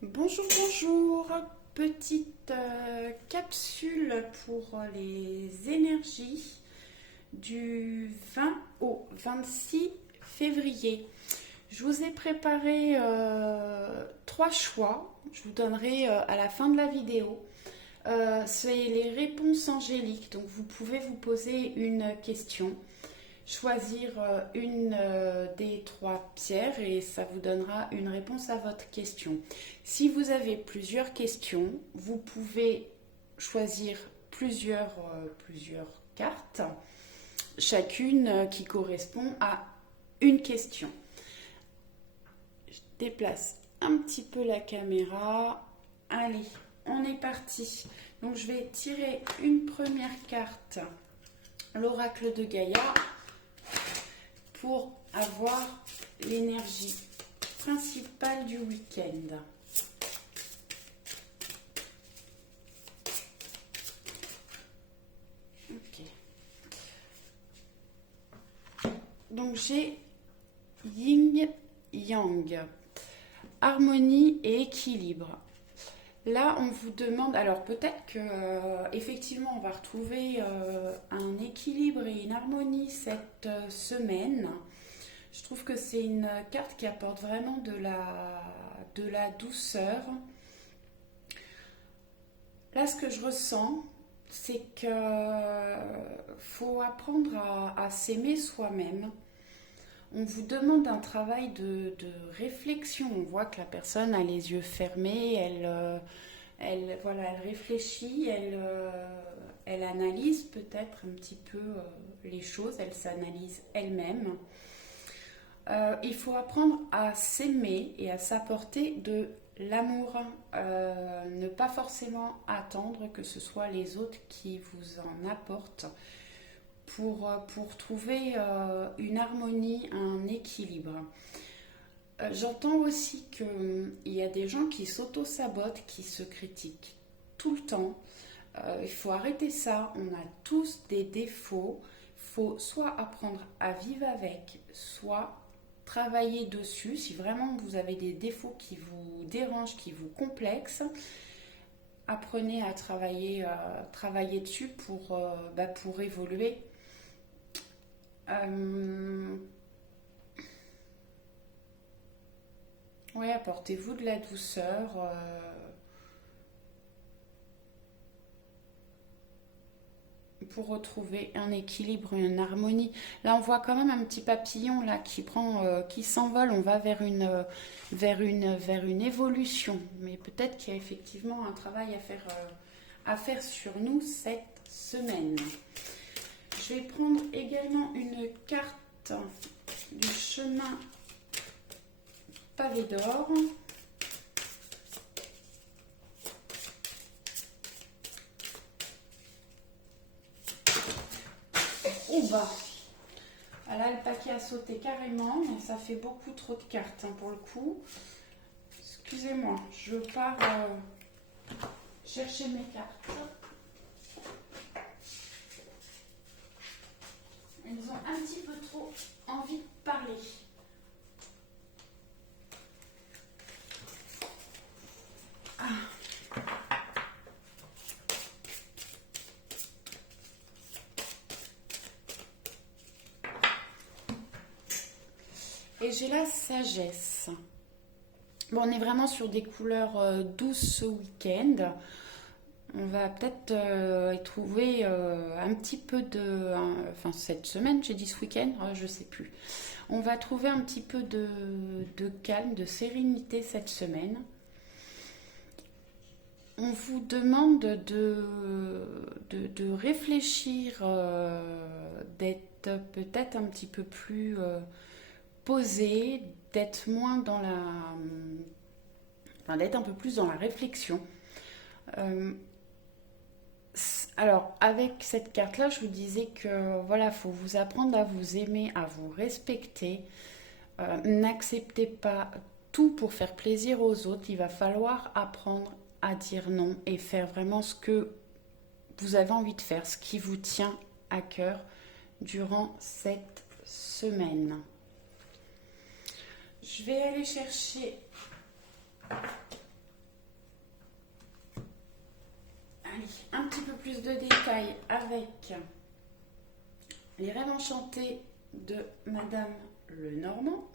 Bonjour, bonjour. Petite capsule pour les énergies du 20 au 26 février. Je vous ai préparé trois choix. Je vous donnerai à la fin de la vidéo. C'est les réponses angéliques. Donc vous pouvez vous poser une question, choisir une des trois pierres et ça vous donnera une réponse à votre question. Si vous avez plusieurs questions, vous pouvez choisir plusieurs cartes, chacune qui correspond à une question. Je déplace un petit peu la caméra. Allez, on est parti. Donc je vais tirer une première carte, l'oracle de Gaïa, pour avoir l'énergie principale du week-end. Ok. Donc j'ai Yin Yang, harmonie et équilibre. Là, on vous demande, alors peut-être que effectivement, on va retrouver un équilibre et une harmonie cette semaine. Je trouve que c'est une carte qui apporte vraiment de la douceur. Là, ce que je ressens, c'est que faut apprendre à s'aimer soi-même. On vous demande un travail de réflexion. On voit que la personne a les yeux fermés, voilà, elle réfléchit, elle analyse peut-être un petit peu les choses, elle s'analyse elle-même. Il faut apprendre à s'aimer et à s'apporter de l'amour. Ne pas forcément attendre que ce soit les autres qui vous en apportent pour trouver une harmonie, un équilibre. J'entends aussi qu'il y a des gens qui s'auto-sabotent, qui se critiquent tout le temps. Il faut arrêter ça. On a tous des défauts. Il faut soit apprendre à vivre avec, soit travailler dessus. Si vraiment vous avez des défauts qui vous dérangent, qui vous complexent, apprenez à travailler dessus pour évoluer. Oui, apportez-vous de la douceur pour retrouver un équilibre, une harmonie. Là, on voit quand même un petit papillon là qui s'envole. On va vers une évolution. Mais peut-être qu'il y a effectivement un travail à faire sur nous cette semaine. Je vais prendre également une carte du chemin pavé d'or. Oh bah, là le paquet a sauté carrément, mais ça fait beaucoup trop de cartes pour le coup. Excusez-moi, je pars chercher mes cartes. Elles ont un petit peu trop envie de parler. Et j'ai la sagesse. Bon, on est vraiment sur des couleurs douces ce week-end. On va peut-être y trouver un petit peu enfin, cette semaine, j'ai dit ce week-end, je sais plus. On va trouver un petit peu de calme, de sérénité cette semaine. On vous demande de réfléchir, d'être peut-être un petit peu plus posé, d'être moins dans enfin, d'être un peu plus dans la réflexion. Alors, avec cette carte-là, je vous disais que voilà, faut vous apprendre à vous aimer, à vous respecter. N'acceptez pas tout pour faire plaisir aux autres. Il va falloir apprendre à dire non et faire vraiment ce que vous avez envie de faire, ce qui vous tient à cœur durant cette semaine. Je vais aller chercher plus de détails avec les rêves enchantés de Madame Lenormand.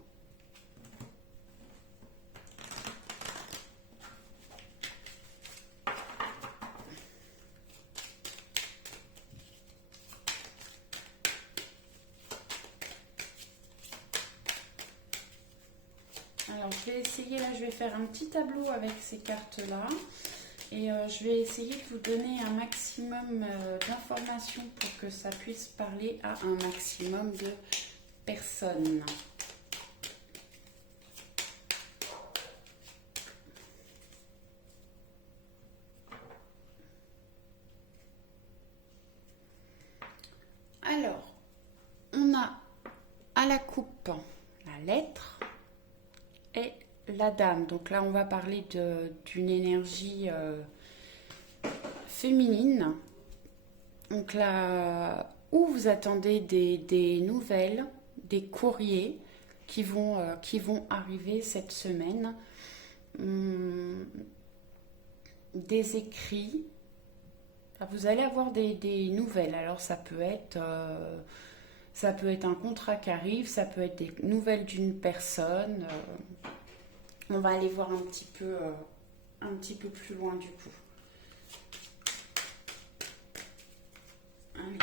Alors, je vais essayer, là, je vais faire un petit tableau avec ces cartes-là. Et je vais essayer de vous donner un maximum d'informations pour que ça puisse parler à un maximum de personnes. Alors, on a à la coupe la lettre et la dame. Donc là, on va parler d'une énergie féminine. Donc là, où vous attendez des nouvelles, des courriers qui vont arriver cette semaine, des écrits. Vous allez avoir des nouvelles. Alors ça peut être un contrat qui arrive, ça peut être des nouvelles d'une personne. On va aller voir un petit peu plus loin du coup. Allez.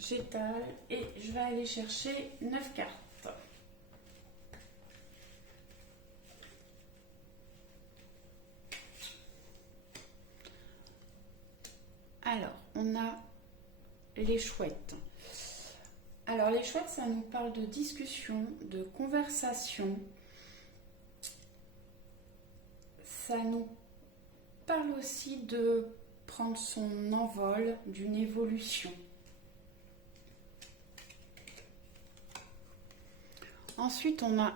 J'étale et je vais aller chercher 9 cartes. Alors, on a les chouettes. Alors, les chouettes, ça nous parle de discussion, de conversation. Ça nous parle aussi de prendre son envol, d'une évolution. Ensuite, on a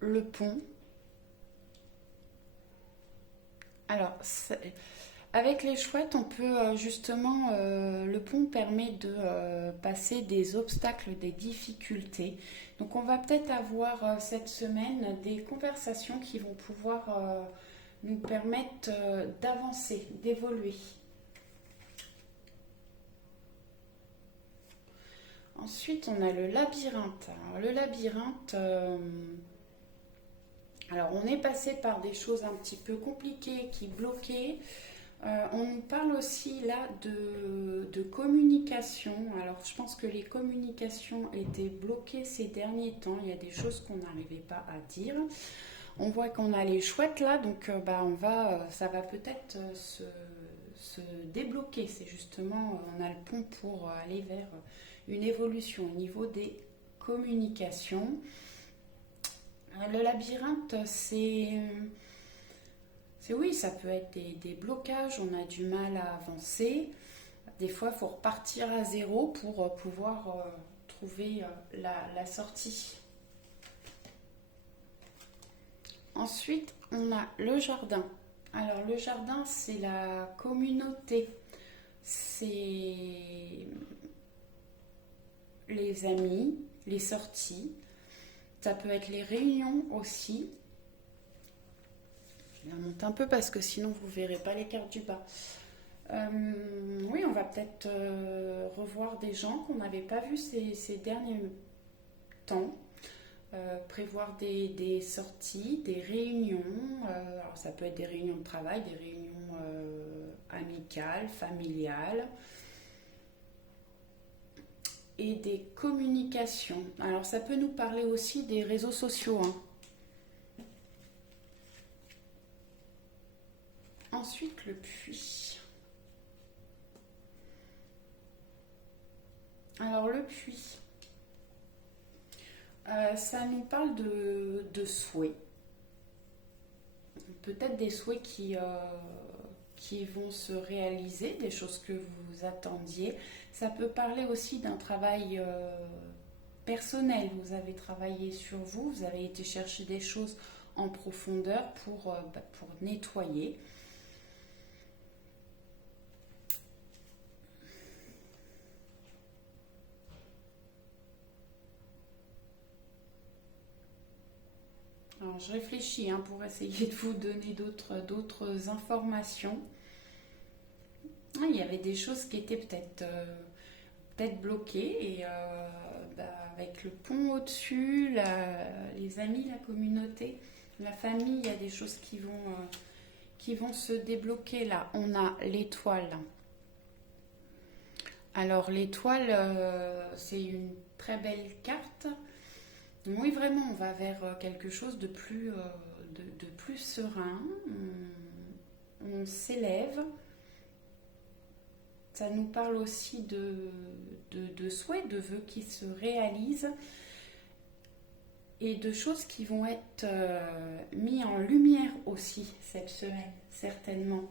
le pont. Alors, avec les chouettes, on peut justement, le pont permet de passer des obstacles, des difficultés. Donc, on va peut-être avoir cette semaine des conversations qui vont pouvoir nous permettre d'avancer, d'évoluer. Ensuite, on a le labyrinthe. Alors, le labyrinthe, alors on est passé par des choses un petit peu compliquées qui bloquaient. On nous parle aussi là de communication. Alors je pense que les communications étaient bloquées ces derniers temps. Il y a des choses qu'on n'arrivait pas à dire. On voit qu'on a les chouettes là, donc ça va peut-être se débloquer. C'est justement, on a le pont pour aller vers une évolution au niveau des communications. Le labyrinthe, oui, ça peut être des blocages, on a du mal à avancer. Des fois, il faut repartir à zéro pour pouvoir trouver la sortie. Ensuite, on a le jardin. Alors, le jardin, c'est la communauté. C'est les amis, les sorties. Ça peut être les réunions aussi. Je remonte un peu parce que sinon vous ne verrez pas les cartes du bas. Oui, on va peut-être revoir des gens qu'on n'avait pas vus ces derniers temps. Prévoir des sorties, des réunions. Alors ça peut être des réunions de travail, des réunions amicales, familiales. Et des communications. Alors ça peut nous parler aussi des réseaux sociaux. Ensuite, le puits. Alors le puits, ça nous parle de souhaits. Peut-être des souhaits qui vont se réaliser, des choses que vous attendiez. Ça peut parler aussi d'un travail personnel. Vous avez travaillé sur vous, vous avez été chercher des choses en profondeur pour nettoyer. Alors, je réfléchis hein, pour essayer de vous donner d'autres informations. Ah, il y avait des choses qui étaient peut-être bloquées et avec le pont au-dessus, les amis, la communauté, la famille, il y a des choses qui vont se débloquer là. On a l'étoile. Alors l'étoile, c'est une très belle carte. Oui, vraiment, on va vers quelque chose de plus serein. On s'élève. Ça nous parle aussi de souhaits, de vœux qui se réalisent et de choses qui vont être mis en lumière aussi cette semaine, certainement.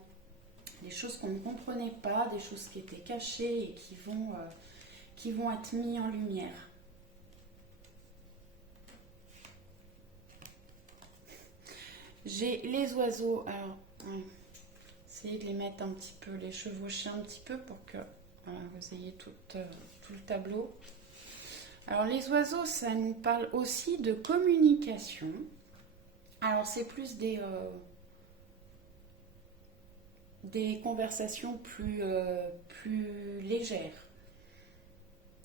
Des choses qu'on ne comprenait pas, des choses qui étaient cachées et qui vont être mis en lumière. J'ai les oiseaux, alors essayez de les mettre un petit peu, les chevaucher un petit peu pour que voilà, vous ayez tout le tableau. Alors les oiseaux, ça nous parle aussi de communication. Alors c'est plus des conversations plus légères.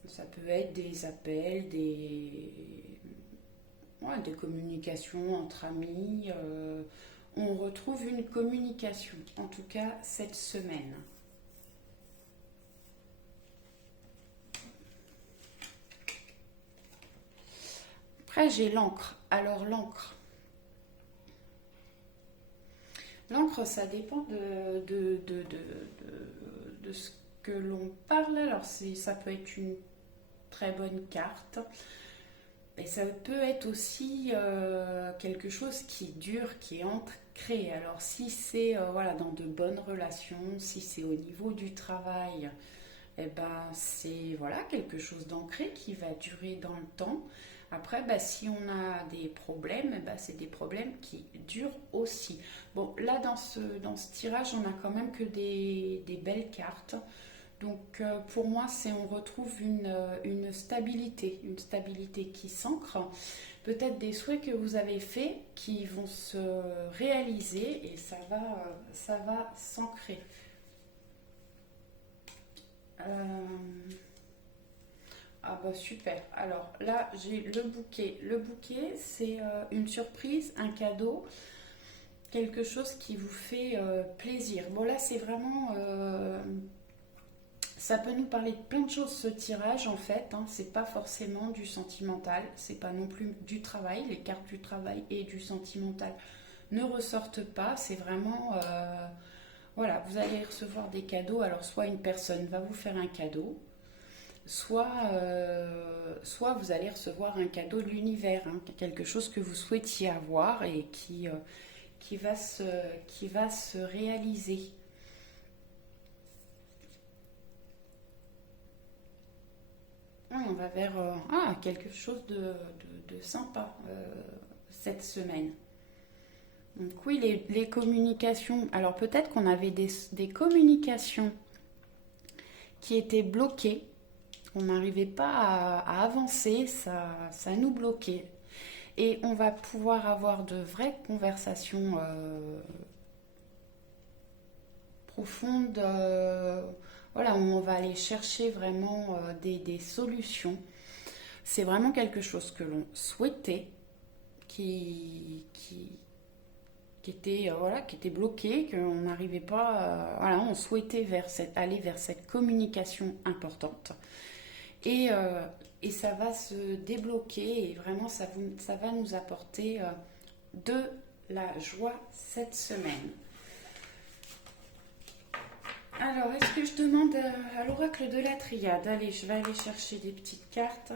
Ça peut être des appels, des communications entre amis. On retrouve une communication, en tout cas cette semaine. Après, j'ai l'encre. Alors, l'encre, ça dépend de ce que l'on parle. Alors, ça peut être une très bonne carte. Et ça peut être aussi quelque chose qui dure, qui est ancré. Alors si c'est dans de bonnes relations, si c'est au niveau du travail, eh ben, c'est quelque chose d'ancré qui va durer dans le temps. Après, si on a des problèmes, eh ben, c'est des problèmes qui durent aussi. Bon, là dans ce tirage, on a quand même que des belles cartes. Donc pour moi, on retrouve une stabilité qui s'ancre. Peut-être des souhaits que vous avez faits qui vont se réaliser et ça va s'ancrer. Ah bah super. Alors là, j'ai le bouquet. Le bouquet, c'est une surprise, un cadeau, quelque chose qui vous fait plaisir. Bon là, c'est vraiment... ça peut nous parler de plein de choses ce tirage en fait, hein. C'est pas forcément du sentimental, c'est pas non plus du travail, les cartes du travail et du sentimental ne ressortent pas, c'est vraiment vous allez recevoir des cadeaux, alors soit une personne va vous faire un cadeau, soit vous allez recevoir un cadeau de l'univers, hein, quelque chose que vous souhaitiez avoir et qui va se réaliser. On va vers quelque chose de sympa cette semaine. Donc oui, les communications. Alors peut-être qu'on avait des communications qui étaient bloquées. On n'arrivait pas à avancer, ça nous bloquait. Et on va pouvoir avoir de vraies conversations profondes. Où on va aller chercher vraiment des solutions. C'est vraiment quelque chose que l'on souhaitait, qui était bloqué, qu'on n'arrivait pas, on souhaitait aller vers cette communication importante. Et ça va se débloquer et vraiment ça va nous apporter de la joie cette semaine. Alors, est-ce que je demande à l'oracle de la triade? Allez, je vais aller chercher des petites cartes.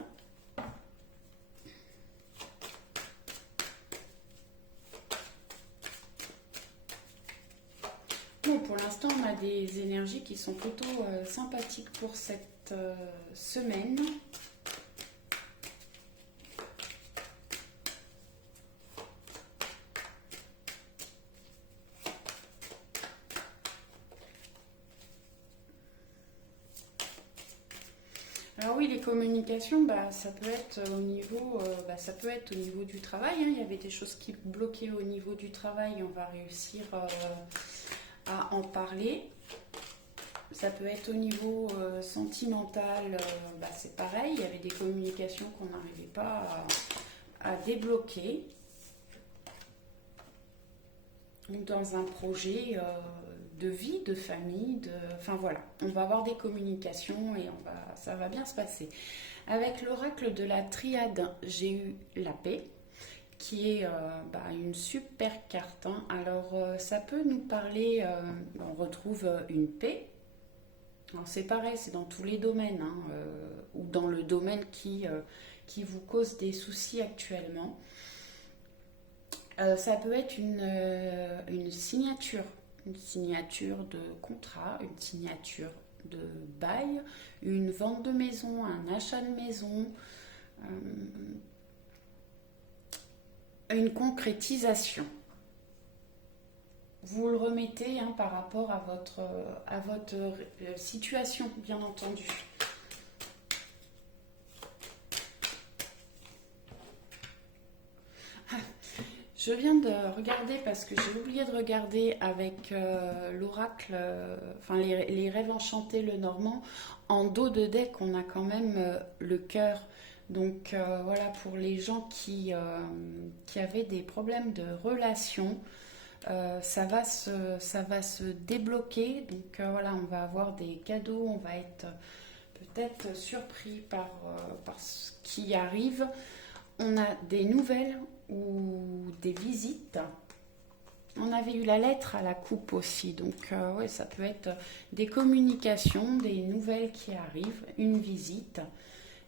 Bon, pour l'instant, on a des énergies qui sont plutôt sympathiques pour cette semaine. Alors oui, les communications, ça peut être au niveau, ça peut être au niveau du travail, hein. Il y avait des choses qui bloquaient au niveau du travail, on va réussir à en parler. Ça peut être au niveau sentimental, c'est pareil, il y avait des communications qu'on n'arrivait pas à débloquer. Ou dans un projet de vie, de famille, enfin voilà, on va avoir des communications et ça va bien se passer. Avec l'oracle de la triade, j'ai eu la paix, qui est une super carte, hein. Alors ça peut nous parler, on retrouve une paix. Alors c'est pareil, c'est dans tous les domaines, hein, ou dans le domaine qui vous cause des soucis actuellement. Ça peut être une signature de contrat, une signature de bail, une vente de maison, un achat de maison, une concrétisation. Vous le remettez, hein, par rapport à votre situation, bien entendu. Je viens de regarder parce que j'ai oublié de regarder avec l'oracle, les rêves enchantés, le normand. En dos de deck, on a quand même le cœur. Donc voilà, pour les gens qui avaient des problèmes de relation, ça va se débloquer. Donc voilà, on va avoir des cadeaux, on va être peut-être surpris par ce qui arrive. On a des nouvelles ou des visites. On avait eu la lettre à la coupe aussi, donc ouais, ça peut être des communications, des nouvelles qui arrivent, une visite,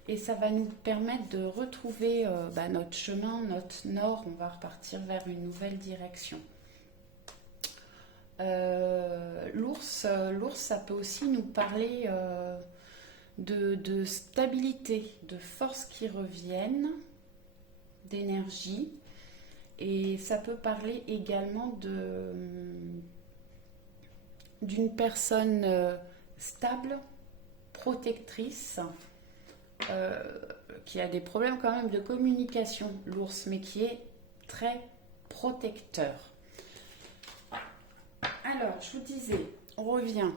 et ça va nous permettre de retrouver notre chemin, notre nord. On va repartir vers une nouvelle direction. L'ours, ça peut aussi nous parler de stabilité, de forces qui reviennent, d'énergie, et ça peut parler également d'une personne stable, protectrice, qui a des problèmes quand même de communication, l'ours, mais qui est très protecteur. Alors, je vous disais, on revient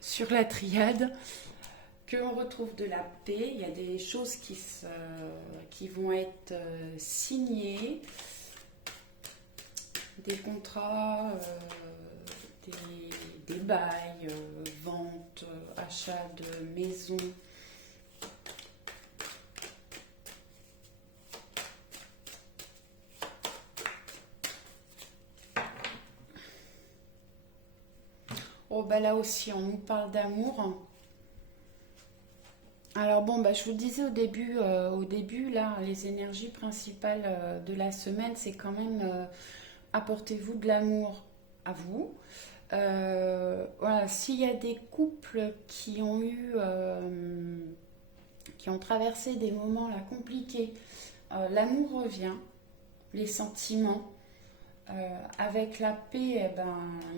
sur la triade, qu'on retrouve de la paix. Il y a des choses qui vont être signées, des contrats, des bails, vente, achat de maison. Oh, là aussi, on nous parle d'amour. Alors bon, je vous le disais au début, là, les énergies principales de la semaine, c'est quand même apportez-vous de l'amour à vous. Voilà, s'il y a des couples qui ont traversé des moments là compliqués, l'amour revient, les sentiments, avec la paix,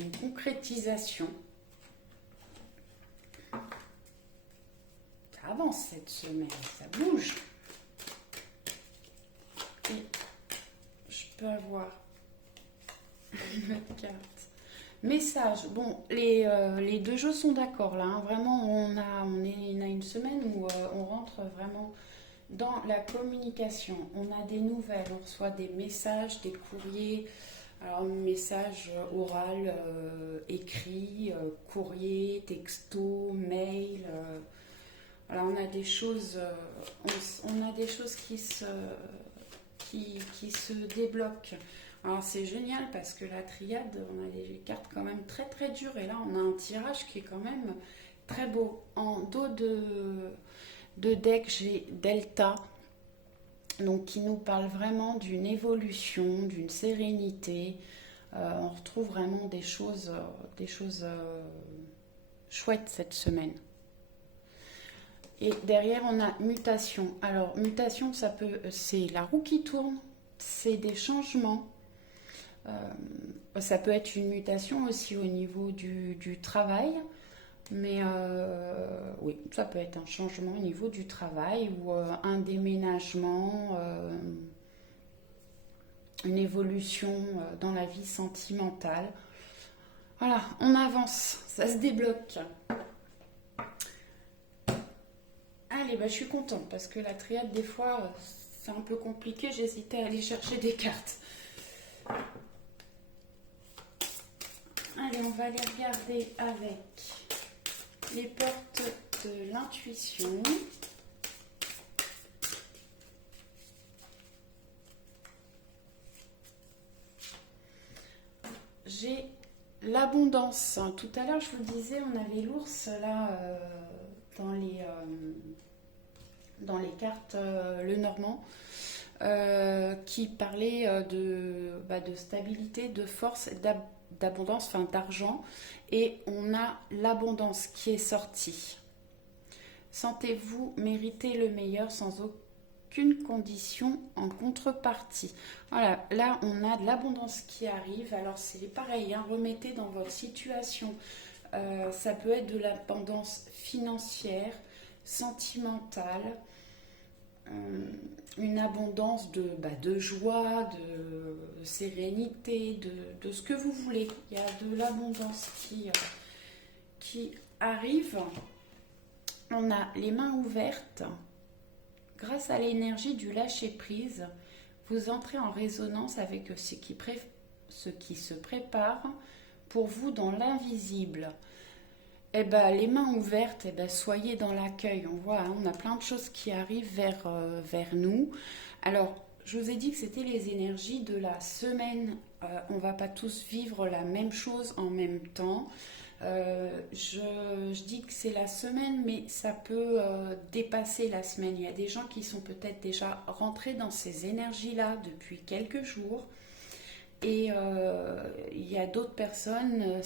une concrétisation. Ça avance cette semaine, ça bouge. Et je peux avoir une autre carte. Message. Bon, les deux jeux sont d'accord là, hein. Vraiment, on a une semaine où on rentre vraiment dans la communication. On a des nouvelles, on reçoit des messages, des courriers. Alors, message oral, écrit, courrier, texto, mail. Voilà, on a des choses, qui se débloquent. Alors c'est génial parce que la triade, on a des cartes quand même très très dures, et là on a un tirage qui est quand même très beau. En dos de deck, j'ai Delta, donc qui nous parle vraiment d'une évolution, d'une sérénité. On retrouve vraiment des choses chouettes cette semaine. Et derrière, on a mutation. Alors, mutation, c'est la roue qui tourne, c'est des changements. Ça peut être une mutation aussi au niveau du travail. Mais oui, ça peut être un changement au niveau du travail ou un déménagement, une évolution dans la vie sentimentale. Voilà, on avance, ça se débloque. Allez, bah, je suis contente parce que la triade, des fois, c'est un peu compliqué. J'hésitais à aller chercher des cartes. Allez, on va aller regarder avec les portes de l'intuition. J'ai l'abondance. Tout à l'heure, je vous disais, on avait l'ours là dans les cartes Le Normand qui parlait de stabilité, de force, d'abondance, enfin d'argent. Et on a l'abondance qui est sortie. Sentez-vous mériter le meilleur sans aucune condition en contrepartie. Voilà, là on a de l'abondance qui arrive. Alors c'est pareil, hein, remettez dans votre situation. Ça peut être de l'abondance financière, sentimentale, une abondance de joie, de sérénité, de ce que vous voulez. Il y a de l'abondance qui arrive. On a les mains ouvertes. Grâce à l'énergie du lâcher-prise, vous entrez en résonance avec ce qui se prépare pour vous dans l'invisible. Eh ben, les mains ouvertes, eh ben, soyez dans l'accueil. On voit, hein, on a plein de choses qui arrivent vers nous. Alors, je vous ai dit que c'était les énergies de la semaine. On ne va pas tous vivre la même chose en même temps. Je dis que c'est la semaine, mais ça peut dépasser la semaine. Il y a des gens qui sont peut-être déjà rentrés dans ces énergies-là depuis quelques jours. Et il y a d'autres personnes,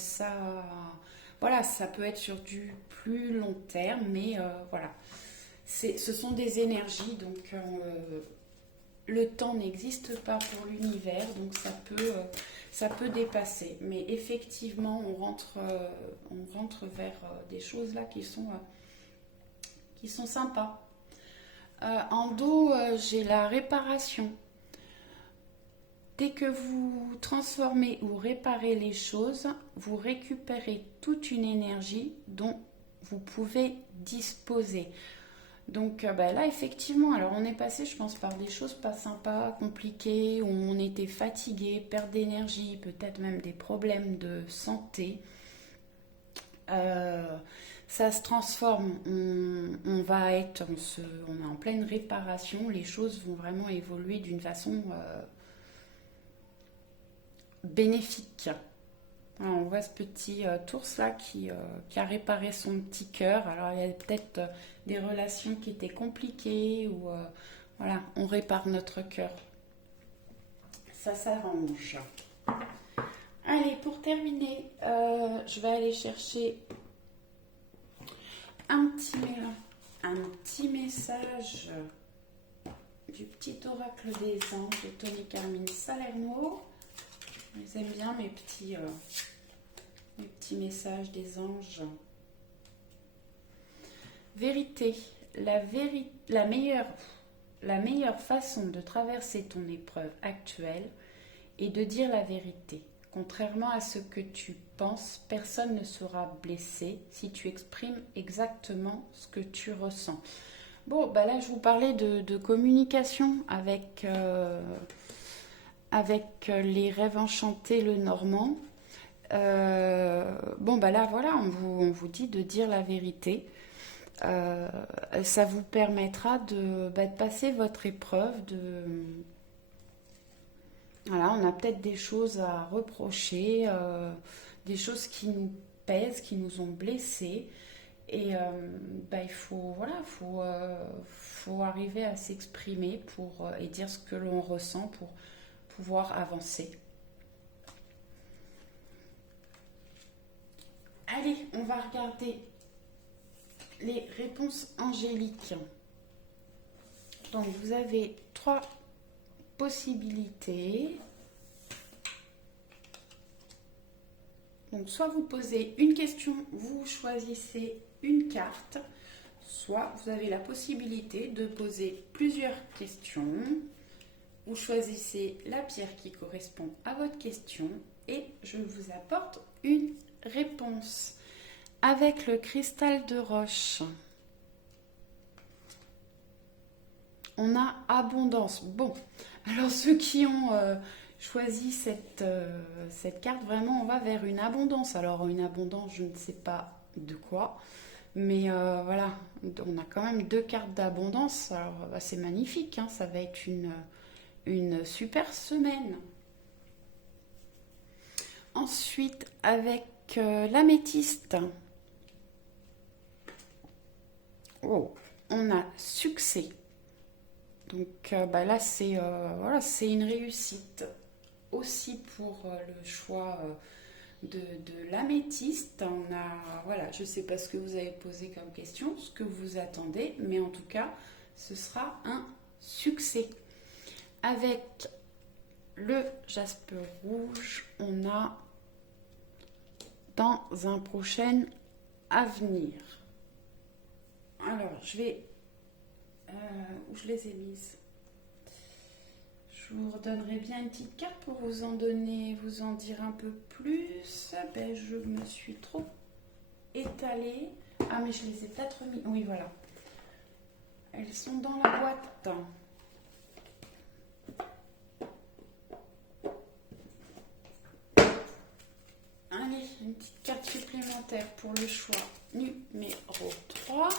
voilà, ça peut être sur du plus long terme, mais voilà. Ce sont des énergies, donc le temps n'existe pas pour l'univers, donc ça peut dépasser. Mais effectivement, on rentre vers des choses là qui sont sympas. En dos, j'ai la réparation. Dès que vous transformez ou réparez les choses, vous récupérez toute une énergie dont vous pouvez disposer. Donc là, effectivement, alors on est passé, je pense, par des choses pas sympas, compliquées, où on était fatigué, perte d'énergie, peut-être même des problèmes de santé. Ça se transforme, on est en pleine réparation, les choses vont vraiment évoluer d'une façon bénéfique. Alors, on voit ce petit ours là qui a réparé son petit cœur. Alors il y a peut-être des relations qui étaient compliquées ou voilà, on répare notre cœur. Ça s'arrange. Allez, pour terminer, je vais aller chercher un petit message du petit oracle des anges de Tony Carmine Salerno. Ils aiment bien mes petits messages des anges. Vérité. La meilleure façon de traverser ton épreuve actuelle est de dire la vérité. Contrairement à ce que tu penses, personne ne sera blessé si tu exprimes exactement ce que tu ressens. Bon, bah là, je vous parlais de communication avec les rêves enchantés Le Normand. Bon, bah là, voilà, on vous dit de dire la vérité. Ça vous permettra de passer votre épreuve. Voilà, on a peut-être des choses à reprocher, des choses qui nous pèsent, qui nous ont blessés. Et il faut arriver à s'exprimer et dire ce que l'on ressent pour pouvoir avancer. Allez, on va regarder les réponses angéliques. Donc vous avez 3 possibilités. Donc soit vous posez une question, vous choisissez une carte, soit vous avez la possibilité de poser plusieurs questions. Vous choisissez la pierre qui correspond à votre question et je vous apporte une réponse. Avec le cristal de roche, on a abondance. Bon, alors ceux qui ont choisi cette carte, vraiment on va vers une abondance. Alors une abondance, je ne sais pas de quoi, mais voilà, on a quand même 2 cartes d'abondance. Alors bah, c'est magnifique, hein, ça va être une super semaine. Ensuite, avec l'améthyste, oh, on a succès. Donc bah là, c'est voilà, c'est une réussite aussi pour le choix de l'améthyste. On a, voilà, je ne sais pas ce que vous avez posé comme question, ce que vous attendez, mais en tout cas, ce sera un succès. Avec le jaspe rouge, on a dans un prochain avenir. Alors, je vais... où je les ai mises? Je vous redonnerai bien une petite carte pour vous en dire un peu plus. Ben, je me suis trop étalée. Ah, mais je les ai peut-être mis. Oui, voilà. Elles sont dans la boîte. Allez, une petite carte supplémentaire pour le choix numéro 3.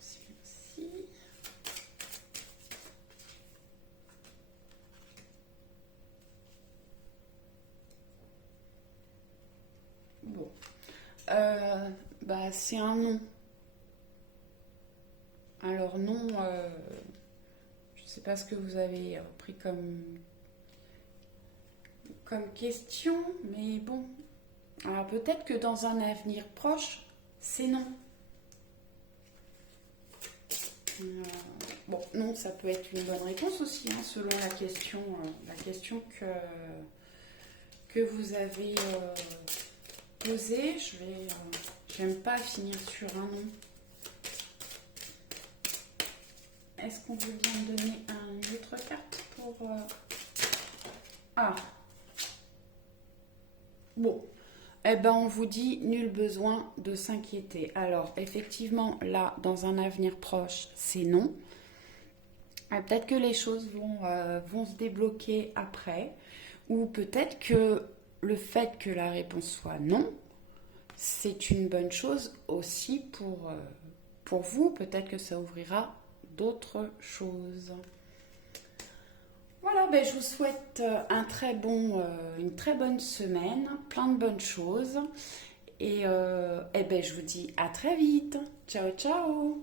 Celui-ci. Bon. Bah, c'est un nom. Alors non, je ne sais pas ce que vous avez pris comme question, mais bon. Alors peut-être que dans un avenir proche, c'est non. Bon, non, ça peut être une bonne réponse aussi, hein, selon la question que vous avez posée. J'aime pas finir sur un nom. Est-ce qu'on veut bien me donner une autre carte pour... Ah. Bon. Eh ben, on vous dit nul besoin de s'inquiéter. Alors, effectivement, là, dans un avenir proche, c'est non. Peut-être que les choses vont se débloquer après. Ou peut-être que le fait que la réponse soit non, c'est une bonne chose aussi pour vous. Peut-être que ça ouvrira d'autres choses. Voilà, ben je vous souhaite une très bonne semaine, plein de bonnes choses. Et ben je vous dis à très vite. Ciao, ciao!